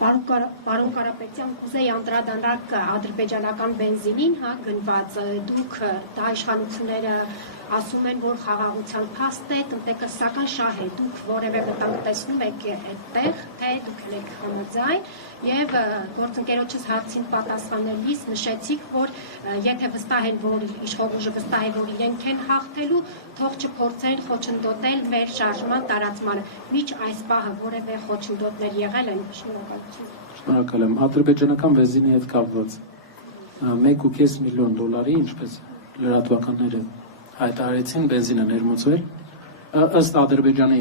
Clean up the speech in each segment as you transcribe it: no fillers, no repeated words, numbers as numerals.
Պարոն Կարապետյան, կուզեի անդրադառնալ ադրբեջանական բենզինին, գնված դուք դա իշխանությունները ասում են, որ խաղաղության փաստ է, տնտեսական շահ է, դուք որևէ վտանգ տեսնում եք այդտեղ, թե դուք եք համաձայն, եւ գործընկերոջս հարցին պատասխանելիս նշեցիք, որ եթե վստահ են, որ իշխող ուժը վստահ է, որ իրենք են հաղթելու, թող չփորձեն խոչընդոտել մեր շարժման տարածմանը։ Միջ այս պահը որևէ խոչընդոտներ եղել են։ Շնորհակալ եմ։ Ադրբեջանական բենզինի հետ կապված 1.5 միլիոն դոլարի, ինչպես լրատվականները հայտարարեցին, բենզինը ներմուծվել ըստ Ադրբեջանի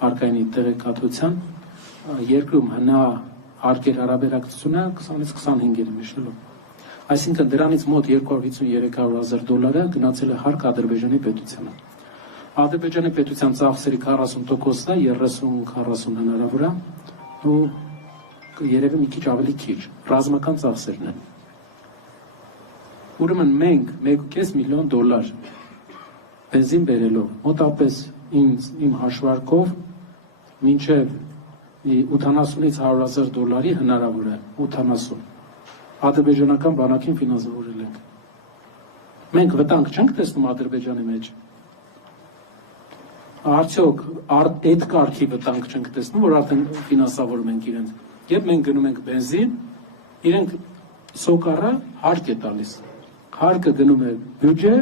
հարկայինի տեղեկատվության երկրում հնա հարկեր հարաբերակցությունը 20-ից 25 է միշտելով։ Այսինքն դրանից մոտ 250-300 դոլարը գնացել է հարկ Ադրբեջանի պետությանը։ Ադրբեջանի պետության ծախսերի 40%-ը 30-40 հնարավոր է ու երևի մի քիչ ավելի քիչ ռազմական ծախսերն են։ Ուրեմն մենք 1.5 միլիոն դոլար բենզին բերելով մոտապես իմ հաշվարկով մինչև 80-ից 100,000 դոլարի հնարավոր է 80 ադրբեջանական բանակին ֆինանսավորել ենք։ Մենք վտանգ չենք տեսնում Ադրբեջանի մեջ։ Արդյոք այդ կարգի վտանգ չենք տեսնում, որ արդեն ֆինանսավորում ենք իրենց։ Երբ մենք գնում ենք բենզին, իրենք սոկառը հարկ է տալիս։ Հարկը գնում է բյուջե,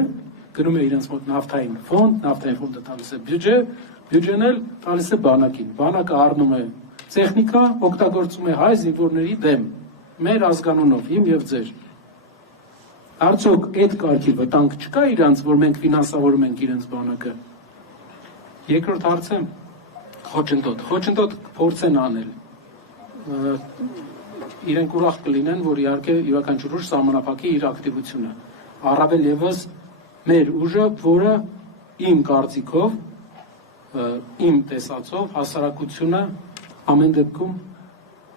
գնում է իրենց մոտ նավթային ֆոնդ, նավթային ֆոնդը տալիս է բյուջե, բյուջեն էլ տալիս է բանակին։ Բանակը առնում է տեխնիկա, օգտագործում է հայ զինվորների դեմ, մեր ազգանունով, իմ եւ ձեր։ Արդյոք այդ կարգի վտանգ չկա իրանց, որ մենք ֆինանսավորում ենք իրենց բանակը։ Երկրորդ հարցը խոչընդոտ փորձեն անել։ Իրենք ուրախ կլինեն, որ իհարկե յուրաքանչյուր ուժ սահմանափակի իր ակտիվությունը։ Առավել եւս մեր ուժը, որը իմ կարծիքով, իմ տեսածով հասարակությունը ամեն դեպքում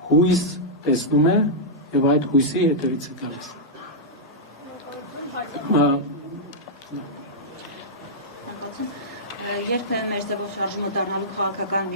հույս տեսնում է եւ այդ հույսի հետևից է գալիս։ Երբ մեր ձևով շարժումը դառնալու քաղաքական